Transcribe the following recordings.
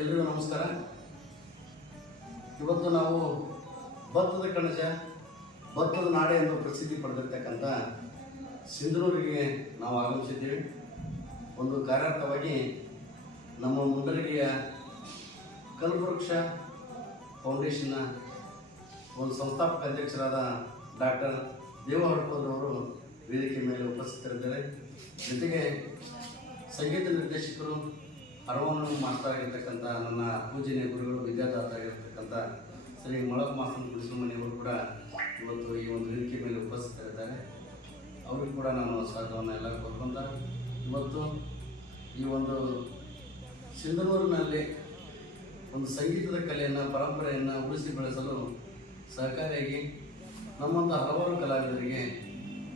ಎಲ್ರಿಗೂ ನಮಸ್ಕಾರ. ಇವತ್ತು ನಾವು ಭತ್ತದ ಕಣಜ, ಭತ್ತದ ನಾಡೆ ಎಂದು ಪ್ರಸಿದ್ಧಿ ಪಡೆದಿರ್ತಕ್ಕಂಥ ಸಿಂಧನೂರಿಗೆ ನಾವು ಆಗಮಿಸಿದ್ದೀವಿ. ಒಂದು ಕಾರ್ಯಾರ್ಥವಾಗಿ ನಮ್ಮ ಮುಂಡರಗಿಯ ಕಲ್ಪವೃಕ್ಷ ಫೌಂಡೇಶನ್ನ ಒಂದು ಸಂಸ್ಥಾಪಕ ಅಧ್ಯಕ್ಷರಾದ ಡಾಕ್ಟರ್ ದೇವಹಳ್ಪದವರು ವೇದಿಕೆ ಮೇಲೆ ಉಪಸ್ಥಿತರಿದ್ದಾರೆ. ಜೊತೆಗೆ ಸಂಗೀತ ನಿರ್ದೇಶಕರು, ಹರವನ್ನು ಮಾಸ್ಟರ್ ಆಗಿರ್ತಕ್ಕಂಥ ನನ್ನ ಪೂಜನೀಯ ಗುರುಗಳು, ವಿದ್ಯಾದಾತ ಆಗಿರ್ತಕ್ಕಂಥ ಶ್ರೀ ಮೊಳಪ್ ಮಾಸ್ತರ್ ಗುಡಿಸಲಮನೆಯವರು ಕೂಡ ಇವತ್ತು ಈ ಒಂದು ವೇದಿಕೆ ಮೇಲೆ ಉಪಸ್ಥಿತರಿದ್ದಾರೆ. ಅವ್ರಿಗೂ ಕೂಡ ನಾನು ಸ್ವಾಗತವನ್ನು ಎಲ್ಲ ಕೊಟ್ಕೊಂತ ಇವತ್ತು ಈ ಒಂದು ಸಿಂಧನೂರಿನಲ್ಲಿ ಒಂದು ಸಂಗೀತದ ಕಲೆಯನ್ನು, ಪರಂಪರೆಯನ್ನು ಉಳಿಸಿ ಬೆಳೆಸಲು ಸಹಕಾರಿಯಾಗಿ ನಮ್ಮಂಥ ಹಲವಾರು ಕಲಾವಿದರಿಗೆ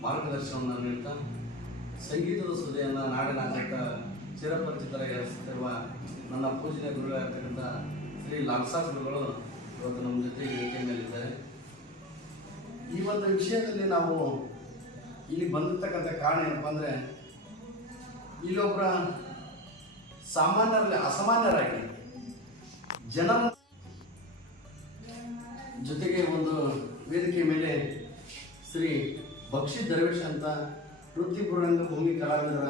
ಮಾರ್ಗದರ್ಶನವನ್ನು ನೀಡ್ತಾ ಸಂಗೀತದ ಸುದ್ದಿಯನ್ನು ನಾಡಿನಾದ್ಯಂತ ಚಿರಪರಿಚಿತರಾಗಿರುವ ನನ್ನ ಪೂಜನೀಯ ಗುರುಗಳಾಗಿರ್ತಕ್ಕಂಥ ಶ್ರೀ ಲಾಲ್ಸಾ ಗುರುಗಳು ಇವತ್ತು ನಮ್ಮ ಜೊತೆ ವೇದಿಕೆ ಮೇಲಿದ್ದಾರೆ. ಈ ಒಂದು ವಿಷಯದಲ್ಲಿ ನಾವು ಇಲ್ಲಿ ಬಂದಿರ್ತಕ್ಕಂಥ ಕಾರಣ ಏನಪ್ಪ ಅಂದರೆ, ಇಲ್ಲೊಬ್ಬರ ಸಾಮಾನ್ಯರಲ್ಲಿ ಅಸಾಮಾನ್ಯರಾಗಿ ಜನರ ಜೊತೆಗೆ ಒಂದು ವೇದಿಕೆ ಮೇಲೆ ಶ್ರೀ ಬಕ್ಷಿ ದರ್ವೇಶ್ ಅಂತ ವೃತ್ತಿಪೂರ್ವ ಭೂಮಿ ಕಲಾವಿದರ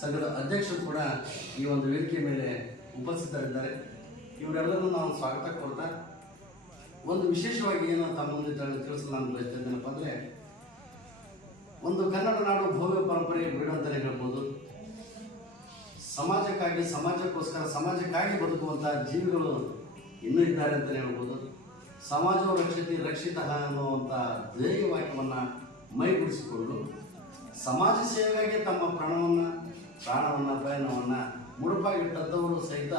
ಸಂಘದ ಅಧ್ಯಕ್ಷರು ಕೂಡ ಈ ಒಂದು ವೇದಿಕೆ ಮೇಲೆ ಉಪಸ್ಥಿತರಿದ್ದಾರೆ. ಇವರೆಲ್ಲರೂ ನಾವು ಸ್ವಾಗತ ಕೊಡ್ತಾ ಒಂದು ವಿಶೇಷವಾಗಿ ಏನು ತಮ್ಮ ಮುಂದೆ ತಿಳಿಸಲು ನಾನು ಬಯಸ್ತಿದ್ದೇನಪ್ಪ ಅಂದರೆ, ಒಂದು ಕನ್ನಡ ನಾಡು ಭವ್ಯ ಪರಂಪರೆ ಬೀಡು ಅಂತಲೇ ಹೇಳ್ಬೋದು. ಸಮಾಜಕ್ಕಾಗಿ, ಸಮಾಜಕ್ಕೋಸ್ಕರ, ಸಮಾಜಕ್ಕಾಗಿ ಬದುಕುವಂಥ ಜೀವಿಗಳು ಇನ್ನೂ ಇದ್ದಾರೆ ಅಂತಲೇ ಹೇಳ್ಬೋದು. ಸಮಾಜವು ರಕ್ಷಿತ ಅನ್ನುವಂಥ ಧ್ಯೇಯ ವಾಕ್ಯವನ್ನು ಮೈಗೂಡಿಸಿಕೊಂಡು ಸಮಾಜ ಸೇವೆಗಾಗಿ ತಮ್ಮ ಪ್ರಾಣವನ್ನು ಪ್ರಯಾಣವನ್ನು ಮುಡುಪಾಗಿಟ್ಟದ್ದವರು ಸಹಿತ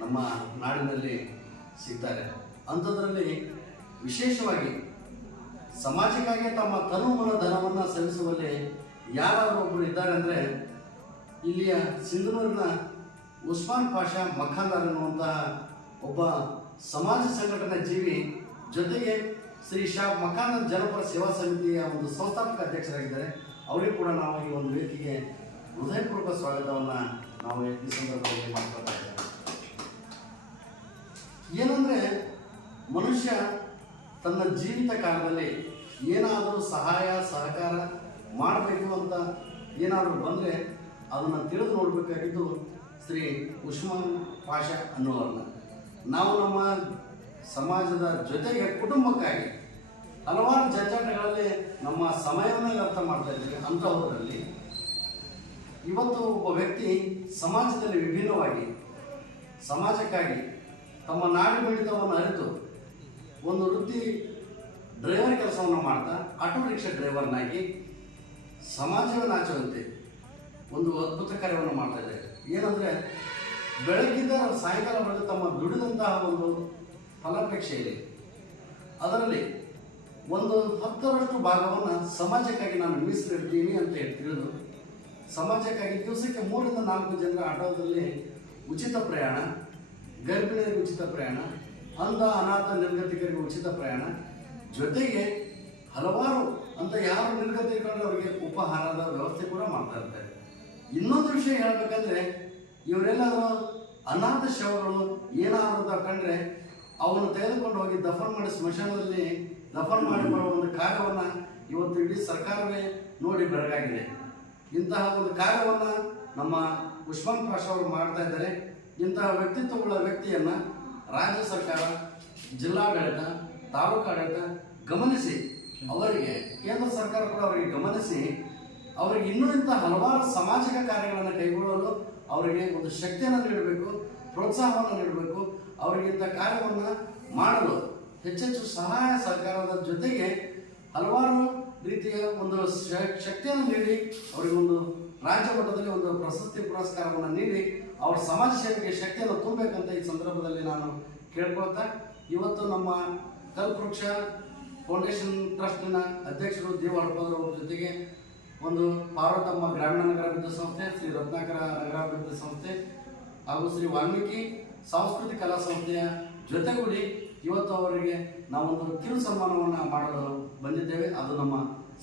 ನಮ್ಮ ನಾಡಿನಲ್ಲಿ ಸಿಗ್ತಾರೆ. ಅಂಥದ್ರಲ್ಲಿ ವಿಶೇಷವಾಗಿ ಸಮಾಜಕ್ಕಾಗಿ ತಮ್ಮ ತನುಮನ ಧನವನ್ನು ಸಲ್ಲಿಸುವಲ್ಲಿ ಯಾರಾದರೂ ಒಬ್ಬರು ಇದ್ದಾರೆ ಅಂದರೆ, ಇಲ್ಲಿಯ ಸಿಂಧನೂರಿನ ಉಸ್ಮಾನ್ ಪಾಷಾ ಮಖಾಂದಾರ್ ಎನ್ನುವಂತಹ ಒಬ್ಬ ಸಮಾಜ ಸಂಘಟನಾ ಜೀವಿ, ಜೊತೆಗೆ ಶ್ರೀ ಶಾ ಮಖಾಂದಾರ್ ಜನಪರ ಸೇವಾ ಸಮಿತಿಯ ಒಂದು ಸಂಸ್ಥಾಪಕ ಅಧ್ಯಕ್ಷರಾಗಿದ್ದಾರೆ. ಅವರಿಗೂ ಕೂಡ ನಾವು ಈ ಒಂದು ವೇದಿಕೆಗೆ ಹೃದಯಪೂರ್ವಕ ಸ್ವಾಗತವನ್ನು ನಾವು ಈ ಸಂದರ್ಭದಲ್ಲಿ ಮಾಡ್ಕೊಳ್ತಾ ಇದ್ದೇವೆ. ಏನಂದರೆ, ಮನುಷ್ಯ ತನ್ನ ಜೀವಿತ ಕಾಲದಲ್ಲಿ ಏನಾದರೂ ಸಹಾಯ ಸಹಕಾರ ಮಾಡಬೇಕು ಅಂತ ಏನಾದರೂ ಬಂದರೆ ಅದನ್ನು ತಿಳಿದು ನೋಡಬೇಕಾಗಿದ್ದು ಶ್ರೀ ಉಸ್ಮಾನ್ ಪಾಷಾ ಅನ್ನುವರನ್ನ. ನಾವು ನಮ್ಮ ಸಮಾಜದ ಜೊತೆಗೆ ಕುಟುಂಬಕ್ಕಾಗಿ ಹಲವಾರು ಜಂಜಾಟಗಳಲ್ಲಿ ನಮ್ಮ ಸಮಯವನ್ನು ವ್ಯರ್ಥ ಮಾಡ್ತಾ ಇದ್ದೀವಿ. ಅಂಥವರಲ್ಲಿ ಇವತ್ತು ಒಬ್ಬ ವ್ಯಕ್ತಿ ಸಮಾಜದಲ್ಲಿ ವಿಭಿನ್ನವಾಗಿ ಸಮಾಜಕ್ಕಾಗಿ ತಮ್ಮ ನಾಡಿ ಮಿಡಿತವನ್ನು ಅರಿತು ಒಂದು ವೃತ್ತಿ ಡ್ರೈವರ್ ಕೆಲಸವನ್ನು ಮಾಡ್ತಾ ಆಟೋ ರಿಕ್ಷಾ ಡ್ರೈವರ್ನಾಗಿ ಸಮಾಜವೇ ನಾಚುವಂತೆ ಒಂದು ಅದ್ಭುತ ಕಾರ್ಯವನ್ನು ಮಾಡ್ತಾ ಇದ್ದಾರೆ. ಏನಂದರೆ, ಬೆಳಗ್ಗಿಂದ ಸಾಯಂಕಾಲವರೆಗೂ ತಮ್ಮ ದುಡಿದಂತಹ ಒಂದು ಫಲಾಪೇಕ್ಷೆ ಇದೆ. ಅದರಲ್ಲಿ ಒಂದು 10% ಭಾಗವನ್ನು ಸಮಾಜಕ್ಕಾಗಿ ನಾನು ಮೀಸಲಿಡ್ತೀನಿ ಅಂತ ತಿಳಿದು ಸಮಾಜಕ್ಕಾಗಿ ದಿವಸಕ್ಕೆ 3 ರಿಂದ 4 ಜನರ ಆಟೋದಲ್ಲಿ ಉಚಿತ ಪ್ರಯಾಣ, ಗರ್ಭಿಣಿಯರಿಗೆ ಉಚಿತ ಪ್ರಯಾಣ, ಅಂಧ ಅನಾಥ ನಿರ್ಗತಿಕರಿಗೆ ಉಚಿತ ಪ್ರಯಾಣ, ಜೊತೆಗೆ ಹಲವಾರು ಅಂತ ಯಾರು ನಿರ್ಗತಿಕೊಂಡ್ರೆ ಅವರಿಗೆ ಉಪಹಾರದ ವ್ಯವಸ್ಥೆ ಕೂಡ ಮಾಡ್ತಾ ಇರ್ತಾರೆ. ಇನ್ನೊಂದು ವಿಷಯ ಹೇಳಬೇಕಂದ್ರೆ, ಇವರೆಲ್ಲರೂ ಅನಾಥ ಶವಗಳು ಏನಾದರೂ ಅಂತ ಕಂಡ್ರೆ ಅವನ್ನು ತೆಗೆದುಕೊಂಡು ಹೋಗಿ ದಫನ್ ಮಾಡಿ ಸ್ಮಶಾನದಲ್ಲಿ ದಫನ್ ಮಾಡಿ ಬರುವ ಒಂದು ಕಾರ್ಯವನ್ನು ಇವತ್ತು ಇಡೀ ಸರ್ಕಾರವೇ ನೋಡಿ ಬೆರಗಾಗಿದೆ. ಇಂತಹ ಒಂದು ಕಾರ್ಯವನ್ನು ನಮ್ಮ ಉಸ್ಮಾನ್ ಪಾಷಾ ಅವರು ಮಾಡ್ತಾ ಇದ್ದಾರೆ. ಇಂತಹ ವ್ಯಕ್ತಿತ್ವಗಳ ವ್ಯಕ್ತಿಯನ್ನು ರಾಜ್ಯ ಸರ್ಕಾರ, ಜಿಲ್ಲಾಡಳಿತ, ತಾಲೂಕಾಡಳಿತ ಗಮನಿಸಿ, ಅವರಿಗೆ ಕೇಂದ್ರ ಸರ್ಕಾರ ಕೂಡ ಅವರಿಗೆ ಗಮನಿಸಿ ಅವರಿಗೆ ಇನ್ನೂ ಇಂಥ ಹಲವಾರು ಸಾಮಾಜಿಕ ಕಾರ್ಯಗಳನ್ನು ಕೈಗೊಳ್ಳಲು ಅವರಿಗೆ ಒಂದು ಶಕ್ತಿಯನ್ನು ನೀಡಬೇಕು, ಪ್ರೋತ್ಸಾಹವನ್ನು ನೀಡಬೇಕು. ಅವರಿಗಿಂತ ಕಾರ್ಯವನ್ನು ಮಾಡಲು ಹೆಚ್ಚೆಚ್ಚು ಸಹಾಯ ಸಹಕಾರದ ಜೊತೆಗೆ ಹಲವಾರು ರೀತಿಯ ಒಂದು ಶಕ್ತಿಯನ್ನು ನೀಡಿ ಅವರಿಗೊಂದು ರಾಜ್ಯ ಮಟ್ಟದಲ್ಲಿ ಒಂದು ಪ್ರಶಸ್ತಿ ಪುರಸ್ಕಾರವನ್ನು ನೀಡಿ ಅವರ ಸಮಾಜ ಸೇವೆಗೆ ಶಕ್ತಿಯನ್ನು ತುಂಬಬೇಕಂತ ಈ ಸಂದರ್ಭದಲ್ಲಿ ನಾನು ಕೇಳ್ಕೊಳ್ತಾ, ಇವತ್ತು ನಮ್ಮ ಕಲ್ಪವೃಕ್ಷ ಫೌಂಡೇಶನ್ ಟ್ರಸ್ಟಿನ ಅಧ್ಯಕ್ಷರು ದೇವಹಳ್ಪದವರ ಜೊತೆಗೆ ಒಂದು ಪಾರ್ವತಮ್ಮ ಗ್ರಾಮೀಣ ನಗರಾಭಿವೃದ್ಧಿ ಸಂಸ್ಥೆ, ಶ್ರೀ ರತ್ನಾಕರ ನಗರಾಭಿವೃದ್ಧಿ ಸಂಸ್ಥೆ ಹಾಗೂ ಶ್ರೀ ವಾಲ್ಮೀಕಿ ಸಾಂಸ್ಕೃತಿಕ ಕಲಾ ಸಂಸ್ಥೆಯ ಜೊತೆಗೂಡಿ ಇವತ್ತು ಅವರಿಗೆ ನಾವೊಂದು ಕಿರು ಸನ್ಮಾನವನ್ನು ಮಾಡಲು ಬಂದಿದ್ದೇವೆ. ಅದು ನಮ್ಮ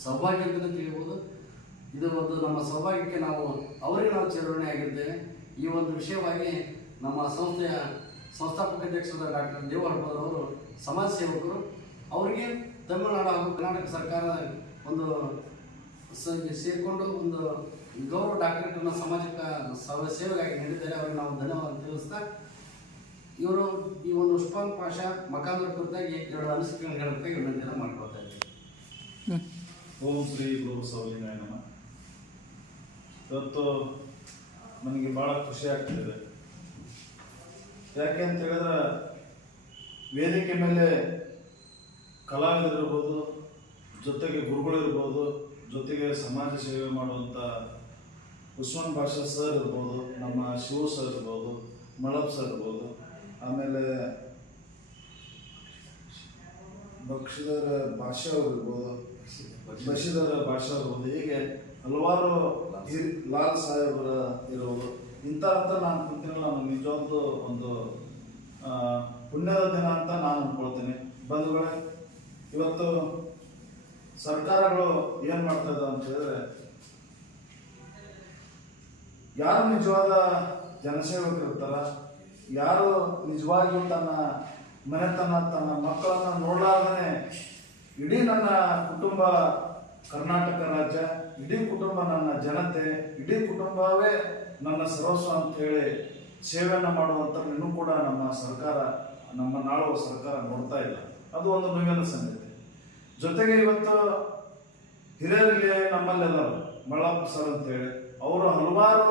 ಸೌಭಾಗ್ಯ ಅಂತಲೇ ತಿಳಿಯಬಹುದು. ಇದು ಒಂದು ನಮ್ಮ ಸೌಭಾಗ್ಯಕ್ಕೆ ಅವರಿಗೆ ನಾವು ಚೇರ್ಗಣೆ ಆಗಿದ್ದೇವೆ. ಈ ಒಂದು ವಿಷಯವಾಗಿ ನಮ್ಮ ಸಂಸ್ಥೆಯ ಸಂಸ್ಥಾಪಕ ಅಧ್ಯಕ್ಷರಾದ ಡಾಕ್ಟರ್ ದೇವ ಹಡಪದರ್ ಅವರು ಸಮಾಜ ಸೇವಕರು. ಅವರಿಗೆ ತಮಿಳುನಾಡು ಹಾಗೂ ಕರ್ನಾಟಕ ಸರ್ಕಾರ ಒಂದು ಸೇರಿಕೊಂಡು ಒಂದು ಗೌರವ ಡಾಕ್ಟರೇಟನ್ನು ಸಮಾಜಕ್ಕೆ ಸೇವೆಗಾಗಿ ನೀಡಿದ್ದಾರೆ. ಅವರಿಗೆ ನಾವು ಧನ್ಯವಾದ ತಿಳಿಸ್ತಾ ಇವರು ಈ ಒಂದು ಉಸ್ಮಾನ್ ಪಾಷಾ ಮಕಾಂದ್ರ ಕುರಿತಾಗಿ 2 ಅನಿಸಿಕೆಗಳನ್ನು ಹೇಳೋದಕ್ಕೆ ವಿನಂತಿಯನ್ನು ಮಾಡ್ಕೊಳ್ತಾ ಇದ್ದೀವಿ. ಓಂ ಶ್ರೀ ಗುರು ಸೌಲಿಂಗಾಯ ನಮಃ. ಇವತ್ತು ನನಗೆ ಭಾಳ ಖುಷಿ ಆಗ್ತಿದೆ. ಯಾಕೆ ಅಂತ ಹೇಳಿದ್ರೆ ವೇದಿಕೆ ಮೇಲೆ ಕಲಾವಿದರಿರ್ಬೋದು, ಜೊತೆಗೆ ಗುರುಗಳಿರ್ಬೋದು, ಜೊತೆಗೆ ಸಮಾಜ ಸೇವೆ ಮಾಡುವಂಥ ಉಸ್ಮಾನ್ ಪಾಷಾ ಸರ್ ಇರ್ಬೋದು, ನಮ್ಮ ಶಿವ ಸರ್ ಇರ್ಬೋದು, ಮಳಪ್ ಸರ್ ಇರ್ಬೋದು, ಆಮೇಲೆ ಬಕ್ಷಿದರ ಭಾಷಾ ಇರ್ಬೋದು, ಬಶೀದರ ಭಾಷಾ ಇರ್ಬೋದು, ಹೀಗೆ ಹಲವಾರು ಲಾಲ್ ಸಾಹೇಬ್ರ ಇರೋದು ಇಂಥ ನಾನು ಕುಂತಿನ ನಾನು ನಿಜವಾಗ್ಲೂ ಒಂದು ಪುಣ್ಯದ ದಿನ ಅಂತ ನಾನು ಅಂದ್ಕೊಳ್ತೀನಿ. ಬಂಧುಗಳೇ, ಇವತ್ತು ಸರ್ಕಾರಗಳು ಏನು ಮಾಡ್ತಾ ಇದ್ದಾವೆ ಅಂತ ಹೇಳಿದ್ರೆ, ಯಾರು ನಿಜವಾದ ಜನಸೇವಕರು ಇರ್ತಾರ, ಯಾರು ನಿಜವಾಗಿಯೂ ತನ್ನ ಮನೆತನ ತನ್ನ ಮಕ್ಕಳನ್ನು ನೋಡಲಾರ್ದೇ ಇಡೀ ನನ್ನ ಕುಟುಂಬ ಕರ್ನಾಟಕ ರಾಜ್ಯ, ಇಡೀ ಕುಟುಂಬ ನನ್ನ ಜನತೆ, ಇಡೀ ಕುಟುಂಬವೇ ನನ್ನ ಸರ್ವಸ್ವ ಅಂತೇಳಿ ಸೇವೆಯನ್ನು ಮಾಡುವಂಥ ಇನ್ನೂ ಕೂಡ ನಮ್ಮ ಸರ್ಕಾರ, ನಮ್ಮ ನಾಳುವ ಸರ್ಕಾರ ನೋಡ್ತಾ ಇಲ್ಲ. ಅದು ಒಂದು ನೋವಿನ ಸಂಗತಿ. ಜೊತೆಗೆ ಇವತ್ತು ಹಿರಿಯರಿಗೆ ನಮ್ಮಲ್ಲೆಲ್ಲರೂ ಮಳಪ್ಪ ಸರ್ ಅಂತೇಳಿ ಅವರು ಹಲವಾರು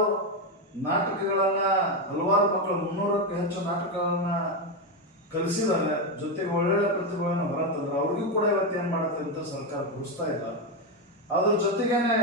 ನಾಟಕಗಳನ್ನ, ಹಲವಾರು ಮಕ್ಕಳು 300ಕ್ಕೂ ಹೆಚ್ಚು ನಾಟಕಗಳನ್ನ ಕಲಿಸಿದ್ದಾರೆ. ಜೊತೆಗೆ ಒಳ್ಳೊಳ್ಳೆ ಪ್ರತಿಭೆಯನ್ನು ಹೊರತಂದ್ರೆ ಅವ್ರಿಗೂ ಕೂಡ ಇವತ್ತು ಏನು ಮಾಡುತ್ತೆ ಅಂತ ಸರ್ಕಾರ ಗುರುಸ್ತಾ ಇಲ್ಲ. ಅದ್ರ ಜೊತೆಗೇನೆ